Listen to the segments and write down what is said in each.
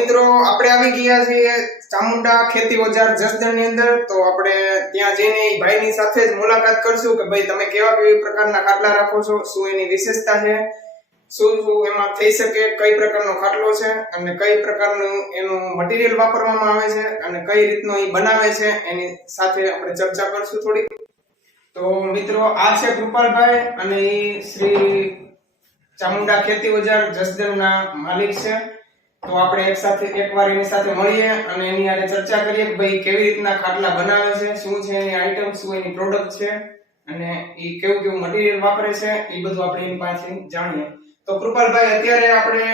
મિત્રો આપણે આવી ગયા છીએ ચામુંડા ખેતી ઓજાર જસદણની અંદર। તો આપણે ત્યાં જઈને એ ભાઈની સાથે જ મુલાકાત કરશું કે ભાઈ તમે કેવી પ્રકારના ખાટલા રાખો છો, શું એની વિશેષતા છે, શું એમાં થઈ શકે, કઈ પ્રકારનો ખાટલો છે અને કઈ પ્રકારનું એનું મટીરીયલ વાપરવામાં આવે છે અને કઈ રીતનો એ બનાવે છે એની સાથે આપણે ચર્ચા કરશું થોડી। તો મિત્રો આ છે કૃપાલભાઈ અને એ શ્રી ચામુંડા ખેતી ઓજાર જસદણના માલિક છે। તો આપણે એકવાર એની સાથે મળીએ અને એની આરે ચર્ચા કરીએ કે ભાઈ કેવી રીતના ખાટલા બનાવે છે, શું છે એની આઈટમ, શું એની પ્રોડક્ટ છે અને એ કેવું મટીરીયલ વાપરે છે, એ બધું આપણે એની પાસેથી જાણીએ। તો કૃપાલભાઈ અત્યારે આપણે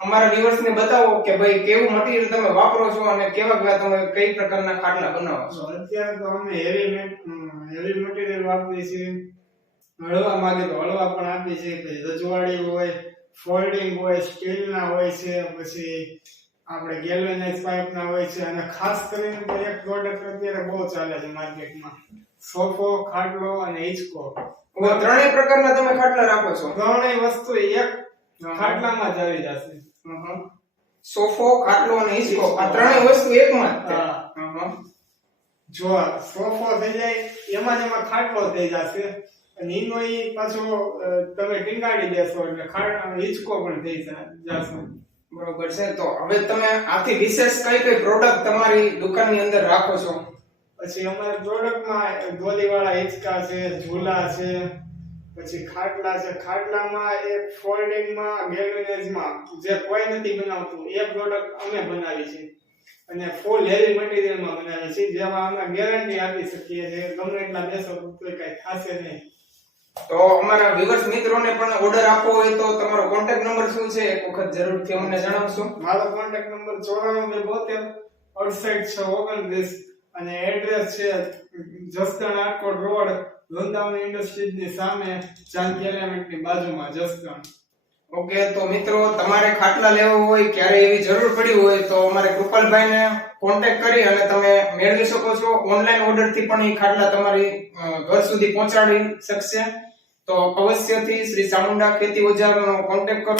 અમારા વ્યુઅર્સને બતાવો કે ભાઈ કેવું મટીરીયલ તમે વાપરો છો અને કેવા તમે કઈ પ્રકારના ખાટલા બનાવો છો। અત્યારે તો અમે હેવી મટીરીયલ વાપરીએ છીએ, હળવા માંગે તો હળવા પણ આપીએ છીએ, પછી રજવાડી હોય, ફોલ્ડિંગ હોય, સ્ટીલના હોય છે, પછી આપણે ગેલ્વેનાઇઝ પાઇપના હોય છે અને ખાસ કરીને તો એક પ્રોડક્ટ અત્યારે બહુ ચાલે છે માર્કેટમાં, સોફો, ખાટલો અને હિંચકો। ત્રણેય પ્રકારના તમે ખાટલા રાખો છો? ત્રણેય વસ્તુ એક ખાટલામાં જ આવી જશે। સોફો, ખાટલો અને હિંચકો આ ત્રણેય વસ્તુ એકમાં જ છે। જો સોફો થઈ જાય એમાં ખાટલો થઈ જશે અને એનો પાછો તમે ટીંગાડી દેશો એટલે હિંચકો પણ થઈ જશે। બરોબર છે। તો હવે તમે આથી વિશેષ કઈ પ્રોડક્ટ તમારી દુકાનની અંદર રાખો છો? પછી અમારા પ્રોડક્ટમાં ગોલીવાળા હિંચકા છે, ઝૂલા છે, પછી ખાટલા છે। ખાટલામાં એક ફોલ્ડિંગમાં ગેલ્વેનાઇઝમાં જે કોઈ નથી બનાવતું એ પ્રોડક્ટ અમે બનાવી છે અને ફૂલ હેવી મટીરીયલમાં બનાવી છે, જેમાં અમે ગેરંટી આપી શકીએ છીએ ગમે એટલા બેસો તો કઈ થશે નહીં। તો અમારા વ્યુઅર્સ મિત્રોને પણ ઓર્ડર આપવો હોય તો તમારો કોન્ટેક્ટ નંબર શું છે એક વખત જરૂરથી અમને જણાવશો? મારો કોન્ટેક્ટ નંબર 9472686929 અને એડ્રેસ છે જસદણ આટકોટ રોડ, વૃંદાવન ઇન્ડસ્ટ્રીઝની સામે, ચાંદકી એલિમેન્ટની બાજુમાં, જસદણ। ઓકે, તો મિત્રો તમારે ખાટલા લેવો હોય, ક્યારે એવી જરૂર પડી હોય તો અમારે કૃપાલભાઈને કોન્ટેક્ટ કરી અને તમે મેળવી શકો છો। ઓનલાઈન ઓર્ડરથી પણ એ ખાટલા તમારી ઘર સુધી પહોંચાડી શકશે। તો અવશ્યથી શ્રી ચામુંડા ખેતી ઓજારનો કોન્ટેક્ટ કરો।